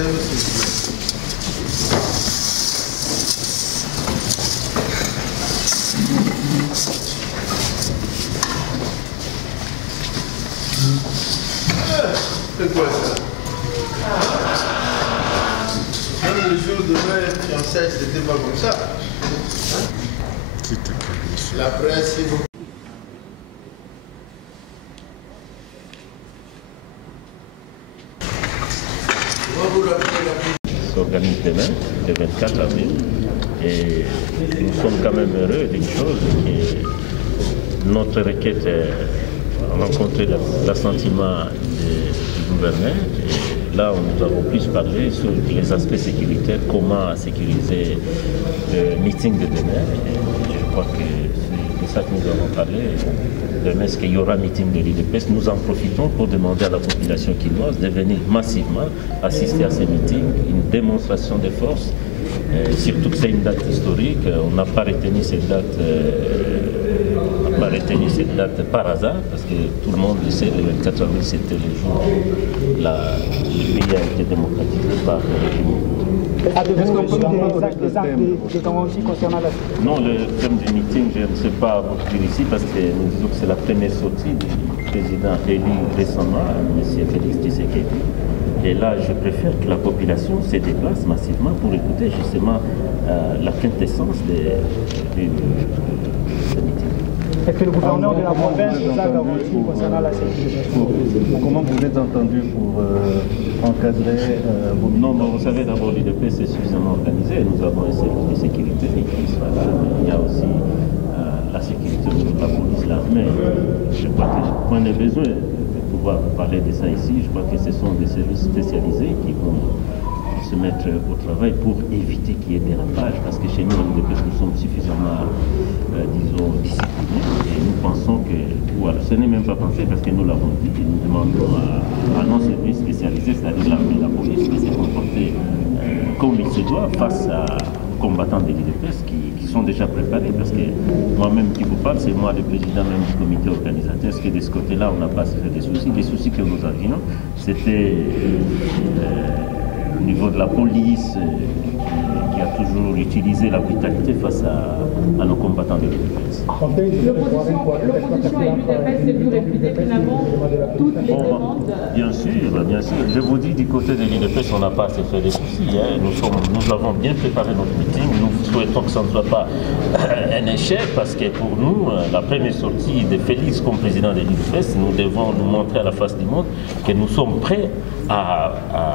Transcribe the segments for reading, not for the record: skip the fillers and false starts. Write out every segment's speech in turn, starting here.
réserve, s'il vous plaît. C'est quoi ça? Même le jour de mes fiançailles, c'était pas comme ça. Hein? La presse, c'est bon. S'organise demain, le 24 avril, et nous sommes quand même heureux d'une chose, que notre requête a rencontré l'assentiment du gouverneur. Et là, nous avons plus parlé sur les aspects sécuritaires, comment sécuriser le meeting de demain. Et je crois que c'est de ça que nous avons parlé. Demain, est-ce qu'il y aura un meeting de l'IDPS? Nous en profitons pour demander à la population quinoise de venir massivement assister à ces meetings, une démonstration de force, surtout que c'est une date historique. On n'a pas retenu cette date, par hasard, parce que tout le monde le sait, le 24 avril, c'était le jour où le pays a été démocratisé par Est-ce qu'on peut donner des actes garanties concernant la sécurité? Non, le thème du meeting, je ne sais pas vous dire ici, parce que nous disons que c'est la première sortie du président élu récemment, M. Félix Tshisekedi. Et là, je préfère que la population se déplace massivement pour écouter justement la quintessence de ce meeting. Est-ce que le gouverneur de la province vous a garanti concernant la sécurité? Comment vous êtes entendu pour encadrer vos... Non, mais vous savez, d'abord, l'IDPS est suffisamment organisé. Nous avons un service de sécurité qui sera là. Il y a aussi la sécurité de la police, l'armée. Je crois que j'ai point de besoin de pouvoir parler de ça ici. Je crois que ce sont des services spécialisés qui vont se mettre au travail pour éviter qu'il y ait dérapage, parce que chez nous, à l'IDPS, nous sommes suffisamment, disons, disciplinés, et nous pensons que, voilà, ce n'est même pas pensé, parce que nous l'avons dit, et nous demandons à nos services spécialisés, c'est-à-dire l'armée et la police, de se comporter comme il se doit face aux combattants de l'IDPS qui sont déjà préparés, parce que moi-même qui vous parle, c'est moi le président même du comité organisateur, parce que de ce côté-là, on n'a pas à se faire des soucis. Les soucis que nous avions, c'était au niveau de la police qui a toujours utilisé la brutalité face à nos combattants de l'UDPS. L'opposition et l'UDPS est venue refuser finalement toutes les demandes. Bien sûr, bien sûr. Je vous dis, du côté de l'UDPS, on n'a pas à se faire des soucis. Hein. Nous avons bien préparé notre meeting. Nous souhaitons que ça ne soit pas un échec, parce que pour nous, la première sortie de Félix comme président de l'UDPS, nous devons nous montrer à la face du monde que nous sommes prêts à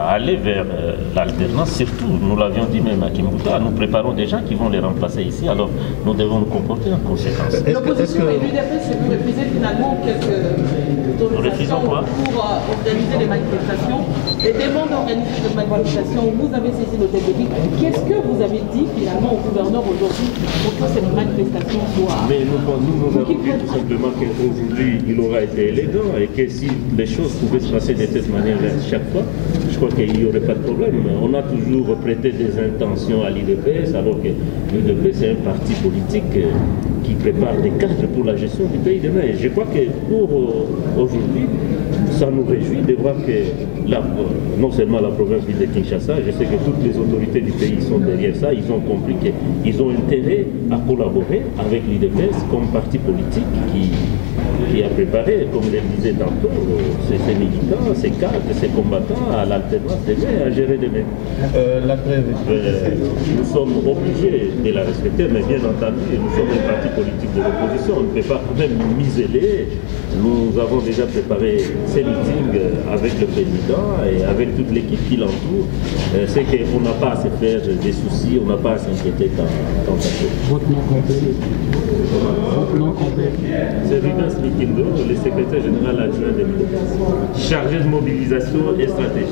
aller vers l'alternance. Surtout, nous l'avions dit même à Kimbuta, nous préparons des gens qui vont les remplacer ici, alors nous devons nous comporter en conséquence. L'opposition et l'UDPS s'est vu refuser finalement quelques autorisations pour organiser des manifestations. Les demandes d'organiser des manifestations, vous avez saisi l'hôtel de ville. Qu'est-ce que vous avez dit finalement au gouverneur aujourd'hui pour que ces manifestations soient... Mais nous avons dit tout simplement qu'aujourd'hui il aura été élégant, et que si les choses pouvaient se passer de cette manière chaque fois, je crois qu'il n'y aurait pas de problème. On a toujours prêté des intentions à l'IDPS, alors que l'IDPS est un parti politique qui prépare des cadres pour la gestion du pays demain. Et je crois que pour aujourd'hui, ça nous réjouit de voir que non seulement la province de Kinshasa, je sais que toutes les autorités du pays sont derrière ça, ils ont compris qu'ils ont intérêt à collaborer avec l'IDPS comme parti politique qui a préparé, comme je le disais tantôt, ses militants, ses cadres, ses combattants à l'alternance demain, à gérer demain. La trêve. Nous sommes obligés de la respecter, mais bien entendu, nous sommes un parti politique de l'opposition, on ne peut pas quand même nous miseler. Nous avons déjà préparé ces meetings avec le président et avec toute l'équipe qui l'entoure. C'est qu'on n'a pas à se faire des soucis, on n'a pas à s'inquiéter tant à ça. Votre nom complet. Votre nom complet. C'est Rivas Mikindo, le secrétaire général adjoint de l'UDPS, chargé de mobilisation et stratégie.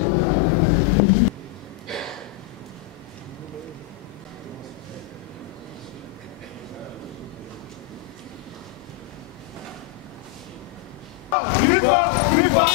Viva! Viva!